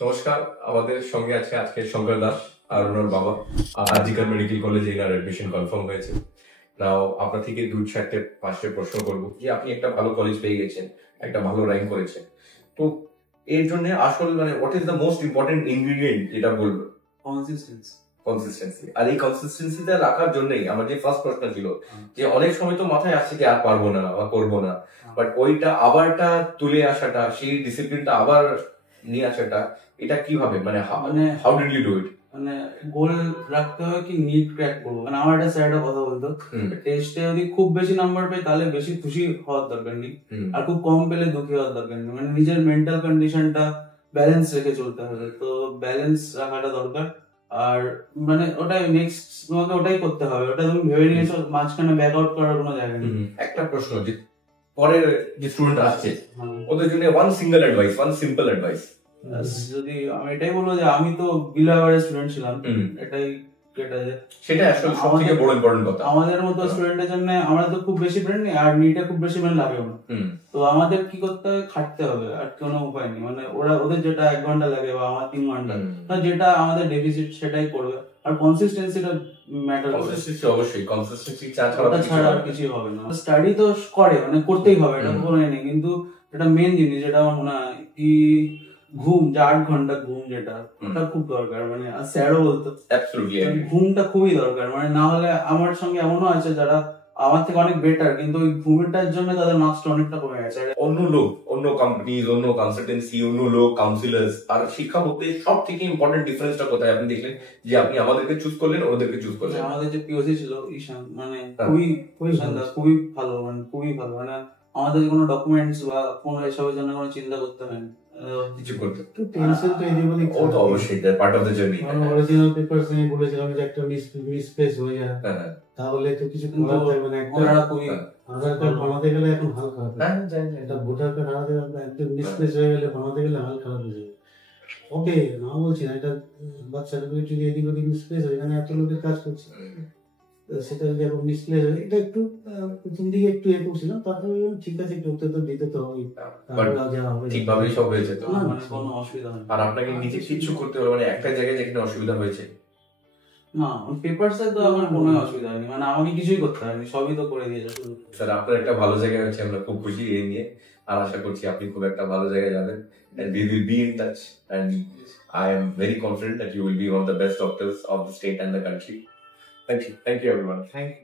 নমস্কার, আমাদের সঙ্গে আছে আজকে শঙ্কর দাস আর ওনার বাবা। আজিকার মেডিকেল কলেজে এনার অ্যাডমিশন কনফার্ম হয়েছে। নাও আপনার থেকে 2-4-5টা প্রশ্ন করবো যে আপনি একটা ভালো কলেজ পেয়ে গেছেন, একটা ভালো র্যাঙ্ক করেছেন, তো এর জন্য আসল মানে what is the most important ingredient যেটা বলবো? কনসিস্টেন্সি। আর এই কনসিস্টেন্সিটা রাখার জন্যই আমার যে ফার্স্ট প্রশ্ন ছিল যে অনেক সময় তো মাথায় আসছে যে আর পারবো না বা করবো না, বাট ওইটা আবারটা তুলে আসাটা, সেই ডিসিপ্লিনটা আবার নিয়ে আসাটা, এটা কিভাবে মানে how did you do it? মানে গোল রাখতে হবে কি নিট ক্র্যাক করবো। মানে আমার একটা স্যার একটা কথা বলতো, টেস্টে যদি খুব বেশি নাম্বার পাই তাহলে বেশি খুশি হওয়ার দরকার নেই, আর খুব কম পেলে দুঃখী হওয়ার দরকার নেই। মানে নিজের মেন্টাল কন্ডিশনটা ব্যালেন্স রেখে চলতে হবে, তো ব্যালেন্স রাখাটা দরকার। আর মানে ওটাই নেক্সট তোমাকে ওটাই করতে হবে, ওটা তুমি ভেবে নিয়েছো, মাঝখানে ব্যাক আউট করার কোনো জায়গা নেই। একটা প্রশ্ন, যে পরের যে স্টুডেন্ট আসছে ওদের জন্য one single advice, one simple advice. যদি আমি এটাই বলবো যে আমি তো বিলো অ্যাভারেজ স্টুডেন্ট ছিলাম, এটাই সেটা আসলে সবথেকে বড় ইম্পর্টেন্ট কথা। আমাদের মতো স্টুডেন্টের জন্য আমরা তো খুব বেশি ফ্রেন্ড নেই, আর নিটে খুব বেশি মানে লাগেও না, তো আমাদের কি করতে হবে, খাটতে হবে, আর কোনো উপায় নেই। মানে ওদের যেটা 1 ঘন্টা লাগে বা আমার 3 ঘন্টা, যেটা আমাদের ডেফিসিট সেটাই করবে। আর কনসিস্টেন্সিটা ম্যাটার করে। কনসিস্টেন্সি অবশ্যই, কনসিস্টেন্সি ছাড়া আর কিছুই হবে না। স্টাডি তো করে মানে করতেই হবে, এটা কোনো নেই, কিন্তু এটা মেন জিনিস যেটা আমার মনে হয় কি ঘুম, যে 8 ঘন্টা ঘুম, যেটা ওটা খুব দরকার। মানে স্যারও বলতো ঘুমটা খুবই দরকার। মানে না হলে আমার সঙ্গে এমনও আছে যারা আমার থেকে অনেক বেটার, কিন্তু ওই ঘুমেরটার জন্য তাদের মার্কসটা অনেকটা কমে গেছে। অন্য লোক, অন্য কোম্পানি, অন্য কনসালটেন্সি, অন্য লোক, কাউন্সিলার্স আর শিক্ষা বলতে সব থেকে ইম্পর্টেন্ট ডিফারেন্সটা কোথায় আপনি দেখলেন যে আপনি আমাদেরকে চুজ করলেন, ওদেরকে চুজ করলেন? আমাদের যে পিওসি ছিল ঈশান, মানে খুবই ভালো, মানে খুবই ভালো। মানে আমাদের কোনো ডকুমেন্টস বা কোনো এসবের জন্য কোনো চিন্তা করতে হয় না, কিছু করতে টেনশন তো এদিকে ও তো অবশ্যই part of the journey. Original papers নিয়ে বলেছিলাম যে একটা মিসপ্লেস হয়ে যায়, তাহলে তো কিছু করার থাকবে না। একটা আধার কার্ড বানাতে গেলে এখন হাল খারাপ, এটা ভোটার কার্ড হারাতে গেলে একদম মিসপ্লেস হয়ে গেলে বানাতে গেলে হাল খারাপ হয়ে যাবে। ওকে, না বলছি না, এটা বাচ্চারা যদি এদিক ওদিক মিসপ্লেস হয়, এখানে এত লোকের কাজ করছে, সেটা যদি এখন মিসপ্লেস হয়, এটা একটু প্রথম দিকে একটু এ করছিলাম, তারপরে ঠিক আছে করতে তো দিতে তো হবে, ঠিকভাবেই সব হয়েছে তো কোনো অসুবিধা হয়। আর আপনাকে নিজে কিছু করতে হবে মানে একটা জায়গায় যেখানে অসুবিধা হয়েছে না, পেপারসে তো আমার কোনো অসুবিধা হয়নি, মানে আমাকে কিছুই করতে হয়নি, সবই তো করে দিয়েছে। স্যার আপনার একটা ভালো জায়গায় হচ্ছে, আমরা খুব খুশি এই নিয়ে, আর আশা করছি আপনি খুব একটা ভালো জায়গায় যাবেন, and we will be in touch, and I am very confident that you will be one of the best doctors of the state and the country. Thank you everyone. Thank you.